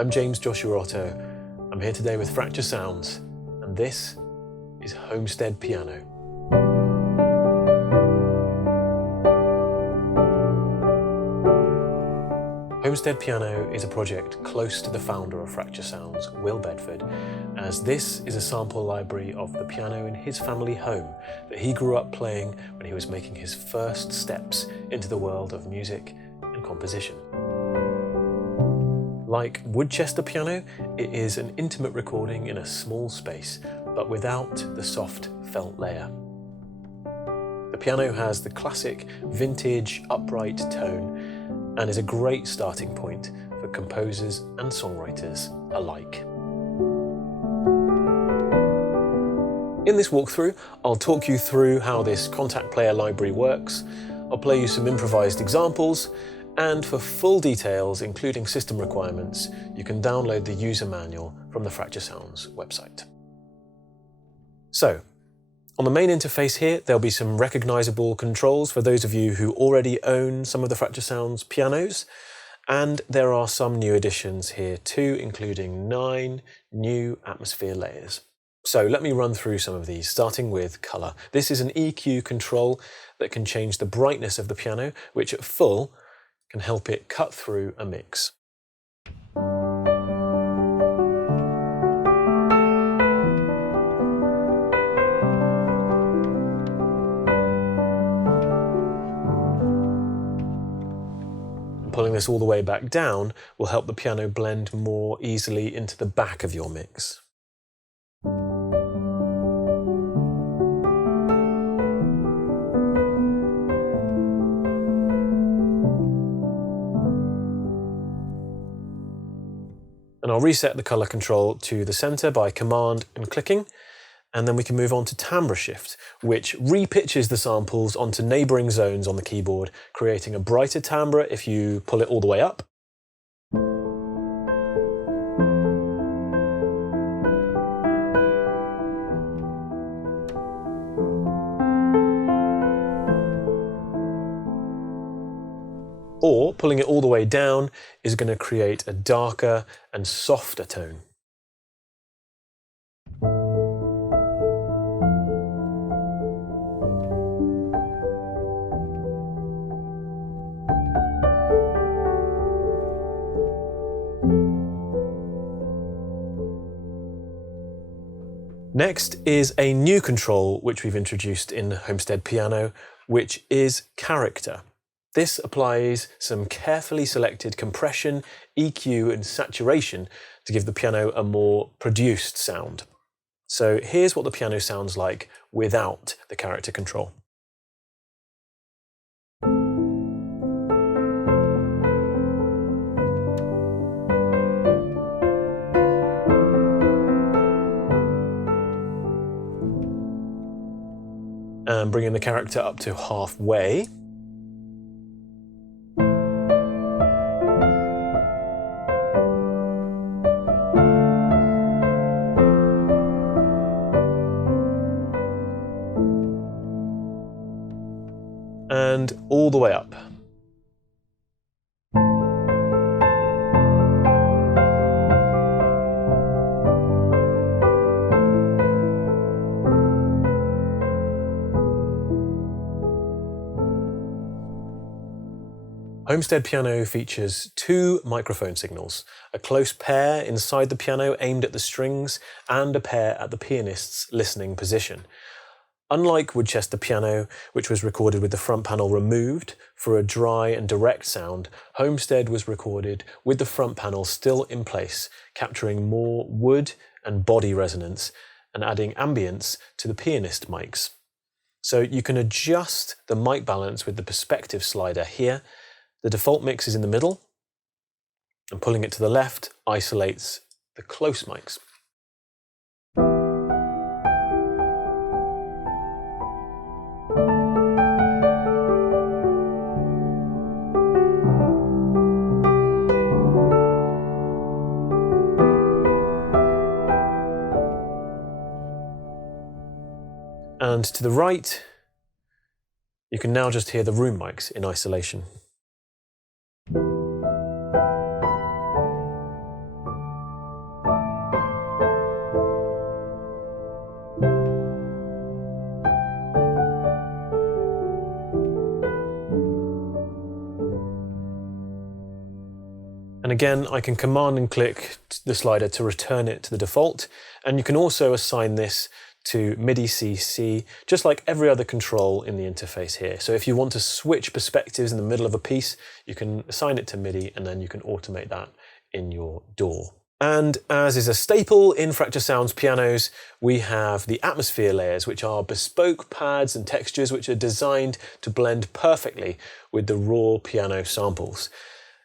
I'm James Joshua Otto. I'm here today with Fracture Sounds, and this is Homestead Piano. Homestead Piano is a project close to the founder of Fracture Sounds, Will Bedford, as this is a sample library of the piano in his family home that he grew up playing when he was making his first steps into the world of music and composition. Like Woodchester piano, it is an intimate recording in a small space, but without the soft felt layer. The piano has the classic vintage upright tone and is a great starting point for composers and songwriters alike. In this walkthrough, I'll talk you through how this Kontakt player library works. I'll play you some improvised examples, and for full details, including system requirements, you can download the user manual from the Fracture Sounds website. So, on the main interface here, there'll be some recognizable controls for those of you who already own some of the Fracture Sounds pianos, and there are some new additions here too, including 9 new atmosphere layers. So let me run through some of these, starting with color. This is an EQ control that can change the brightness of the piano, which at full can help it cut through a mix. Pulling this all the way back down will help the piano blend more easily into the back of your mix. And I'll reset the color control to the center by command and clicking. And then we can move on to timbre shift, which repitches the samples onto neighboring zones on the keyboard, creating a brighter timbre if you pull it all the way up. Or pulling it all the way down is going to create a darker and softer tone. Next is a new control which we've introduced in Homestead Piano, which is character. This applies some carefully selected compression, EQ and saturation to give the piano a more produced sound. So here's what the piano sounds like without the character control. And bringing the character up to halfway. And all the way up. Homestead Piano features 2 microphone signals, a close pair inside the piano aimed at the strings and a pair at the pianist's listening position. Unlike Woodchester piano, which was recorded with the front panel removed for a dry and direct sound, Homestead was recorded with the front panel still in place, capturing more wood and body resonance and adding ambience to the pianist mics. So you can adjust the mic balance with the perspective slider here. The default mix is in the middle, and pulling it to the left isolates the close mics. And to the right, you can now just hear the room mics in isolation. And again, I can command and click the slider to return it to the default. And you can also assign this to MIDI CC, just like every other control in the interface here. So if you want to switch perspectives in the middle of a piece, you can assign it to MIDI and then you can automate that in your DAW. And as is a staple in Fracture Sounds pianos, we have the atmosphere layers, which are bespoke pads and textures which are designed to blend perfectly with the raw piano samples.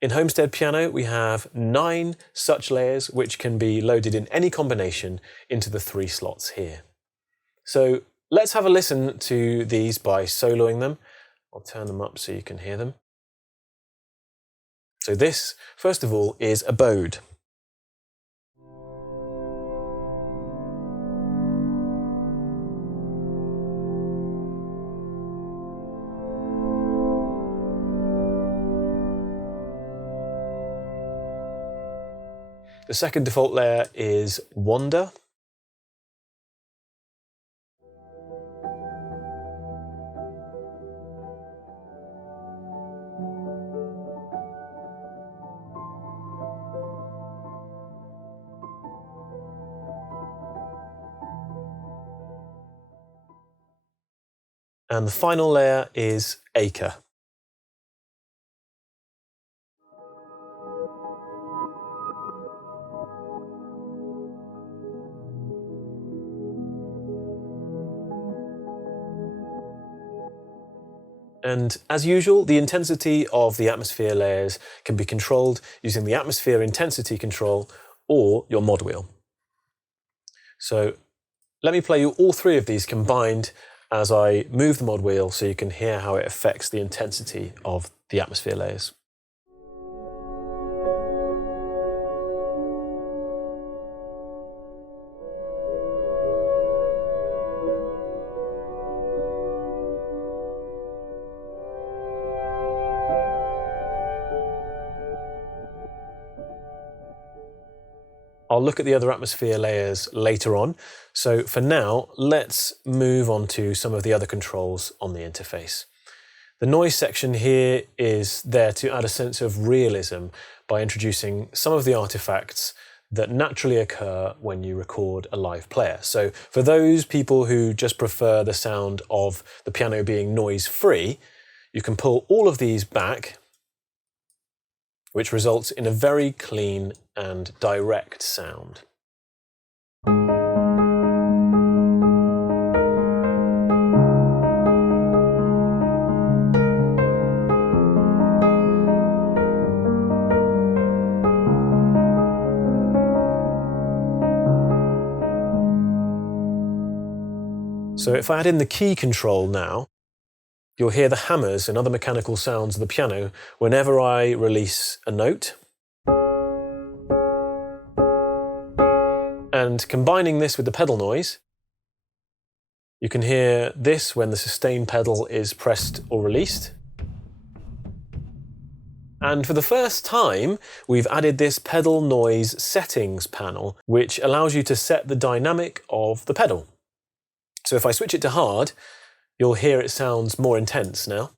In Homestead Piano, we have 9 such layers which can be loaded in any combination into the 3 slots here. So let's have a listen to these by soloing them. I'll turn them up so you can hear them. So this, first of all, is a bode. The second default layer is wander. And the final layer is acre. And as usual, the intensity of the atmosphere layers can be controlled using the atmosphere intensity control or your mod wheel. So let me play you all 3 of these combined as I move the mod wheel so you can hear how it affects the intensity of the atmosphere layers. I'll look at the other atmosphere layers later on. So for now, let's move on to some of the other controls on the interface. The noise section here is there to add a sense of realism by introducing some of the artifacts that naturally occur when you record a live player. So for those people who just prefer the sound of the piano being noise-free, you can pull all of these back, which results in a very clean and direct sound. So if I add in the key control now, you'll hear the hammers and other mechanical sounds of the piano whenever I release a note. And combining this with the pedal noise, you can hear this when the sustain pedal is pressed or released. And for the first time, we've added this pedal noise settings panel, which allows you to set the dynamic of the pedal. So if I switch it to hard, you'll hear it sounds more intense now.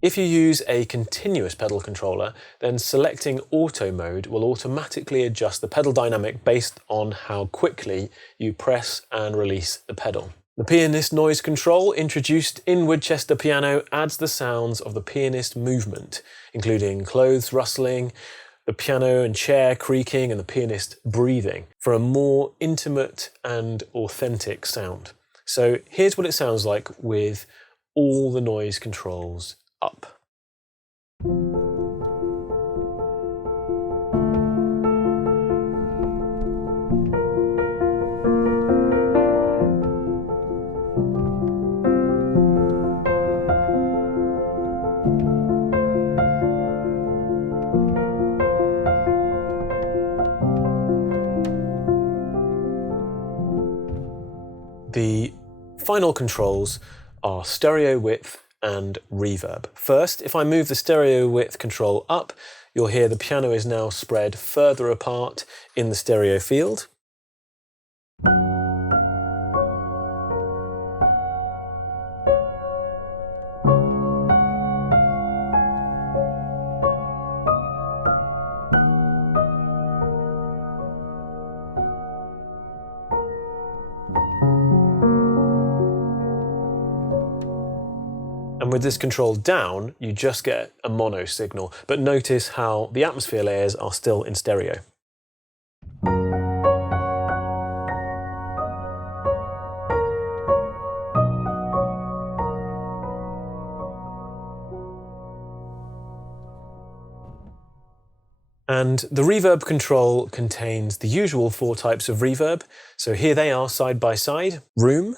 If you use a continuous pedal controller, then selecting auto mode will automatically adjust the pedal dynamic based on how quickly you press and release the pedal. The pianist noise control introduced in Woodchester piano adds the sounds of the pianist movement, including clothes rustling, the piano and chair creaking, and the pianist breathing, for a more intimate and authentic sound. So here's what it sounds like with all the noise controls up. The final controls are stereo width and reverb. First, if I move the stereo width control up, you'll hear the piano is now spread further apart in the stereo field. And with this control down, you just get a mono signal. But notice how the atmosphere layers are still in stereo. And the reverb control contains the usual 4 types of reverb. So here they are side by side. Room,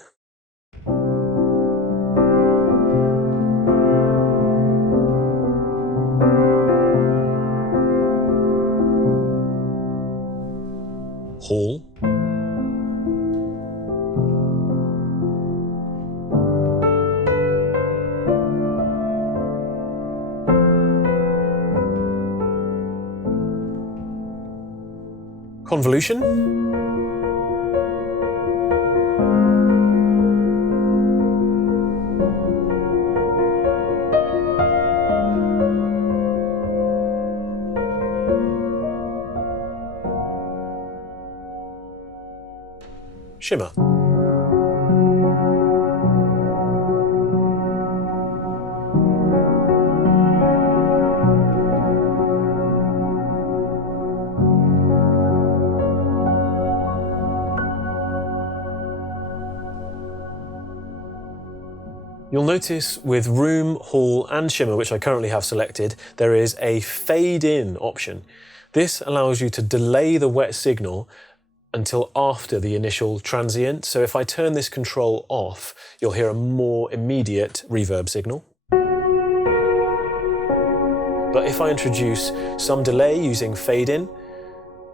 hall, convolution, shimmer. You'll notice with room, hall and shimmer, which I currently have selected, there is a fade in option. This allows you to delay the wet signal until after the initial transient. So if I turn this control off, you'll hear a more immediate reverb signal. But if I introduce some delay using fade in,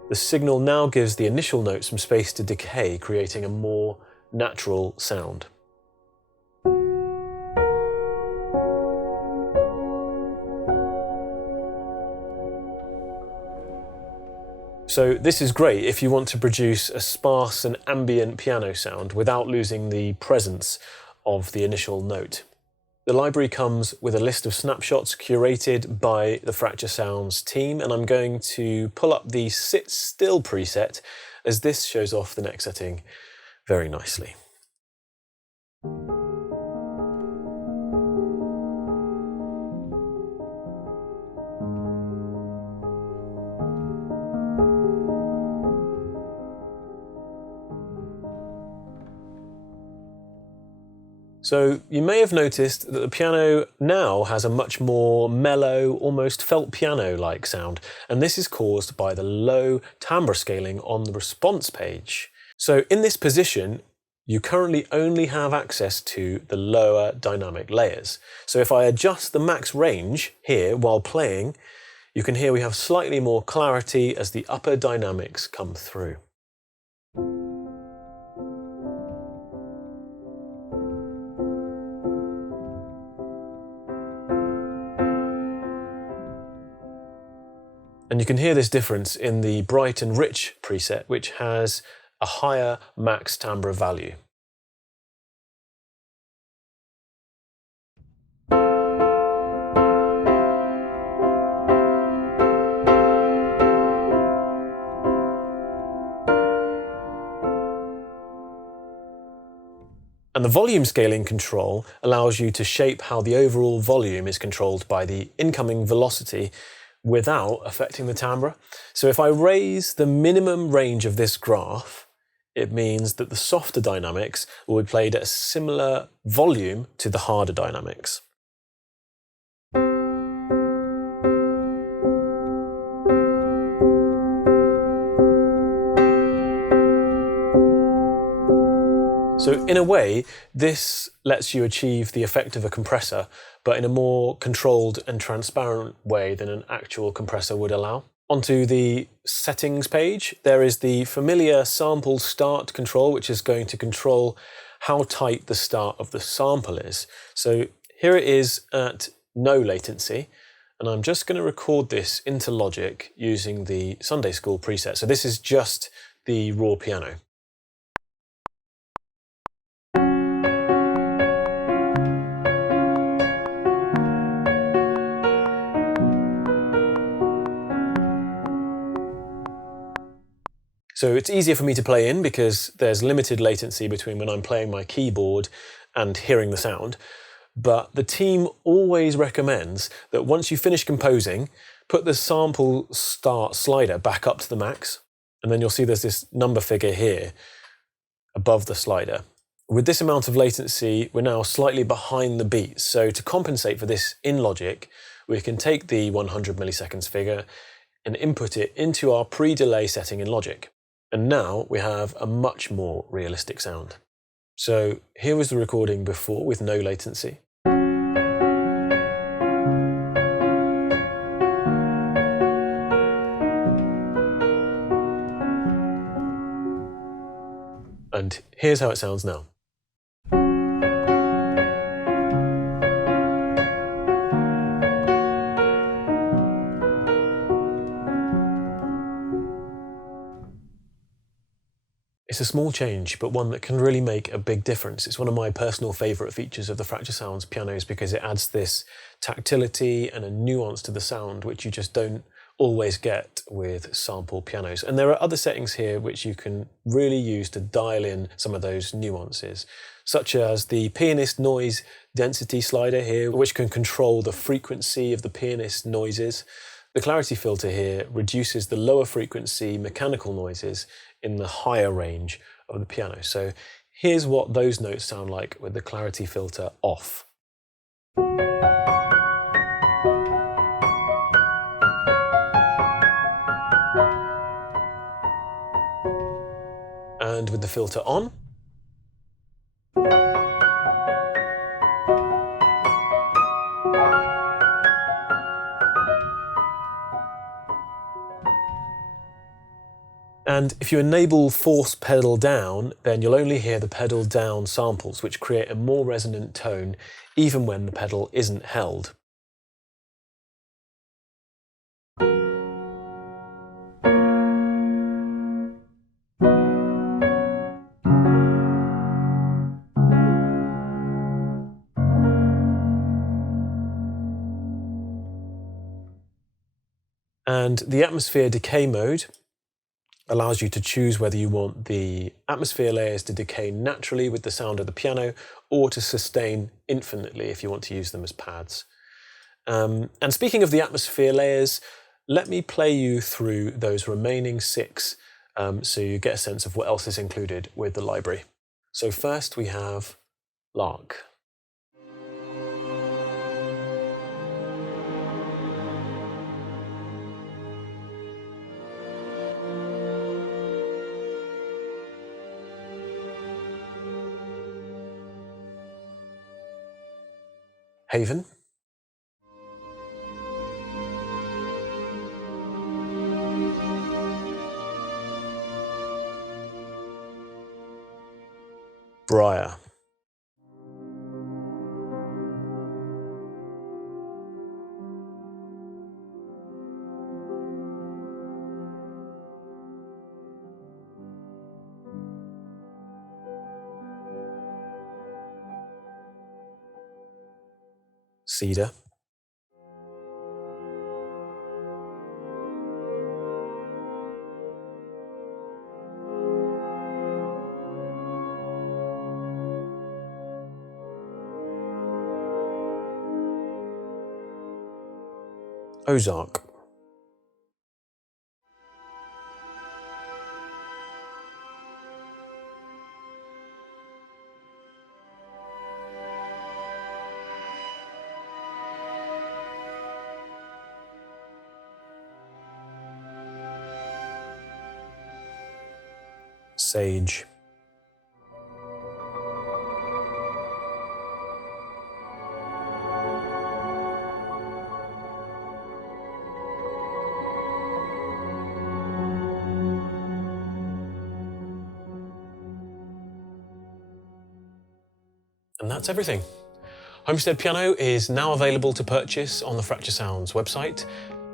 the signal now gives the initial notes some space to decay, creating a more natural sound. So this is great if you want to produce a sparse and ambient piano sound without losing the presence of the initial note. The library comes with a list of snapshots curated by the Fracture Sounds team, and I'm going to pull up the Sit Still preset as this shows off the neck setting very nicely. So you may have noticed that the piano now has a much more mellow, almost felt piano-like sound, and this is caused by the low timbre scaling on the response page. So in this position, you currently only have access to the lower dynamic layers. So if I adjust the max range here while playing, you can hear we have slightly more clarity as the upper dynamics come through. And you can hear this difference in the Bright and Rich preset, which has a higher max timbre value. And the volume scaling control allows you to shape how the overall volume is controlled by the incoming velocity without affecting the timbre. So if I raise the minimum range of this graph, it means that the softer dynamics will be played at a similar volume to the harder dynamics. So in a way, this lets you achieve the effect of a compressor, but in a more controlled and transparent way than an actual compressor would allow. Onto the settings page, there is the familiar sample start control, which is going to control how tight the start of the sample is. So here it is at no latency, and I'm just going to record this into Logic using the Sunday School preset. So this is just the raw piano. So it's easier for me to play in because there's limited latency between when I'm playing my keyboard and hearing the sound. but the team always recommends that once you finish composing, put the sample start slider back up to the max, and then you'll see there's this number figure here above the slider. With this amount of latency, we're now slightly behind the beat. So to compensate for this in Logic, we can take the 100 milliseconds figure and input it into our pre-delay setting in Logic. And now we have a much more realistic sound. So here was the recording before with no latency. And here's how it sounds now. It's a small change, but one that can really make a big difference. It's one of my personal favourite features of the Fracture Sounds pianos because it adds this tactility and a nuance to the sound which you just don't always get with sample pianos. And there are other settings here which you can really use to dial in some of those nuances, such as the pianist noise density slider here, which can control the frequency of the pianist noises. The clarity filter here reduces the lower frequency mechanical noises in the higher range of the piano. So here's what those notes sound like with the clarity filter off. And with the filter on. And if you enable force pedal down, then you'll only hear the pedal down samples, which create a more resonant tone even when the pedal isn't held. And the atmosphere decay mode allows you to choose whether you want the atmosphere layers to decay naturally with the sound of the piano or to sustain infinitely if you want to use them as pads. And speaking of the atmosphere layers, let me play you through those remaining 6 so you get a sense of what else is included with the library. So first we have Lark. Haven. Briar. Cedar. Ozark. Sage. And that's everything. Homestead Piano is now available to purchase on the Fracture Sounds website.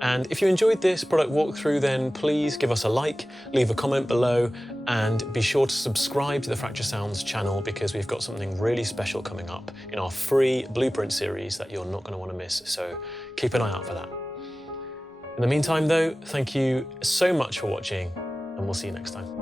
And if you enjoyed this product walkthrough, then please give us a like, leave a comment below, and be sure to subscribe to the Fracture Sounds channel because we've got something really special coming up in our free blueprint series that you're not going to want to miss. So keep an eye out for that. In the meantime though, thank you so much for watching, and we'll see you next time.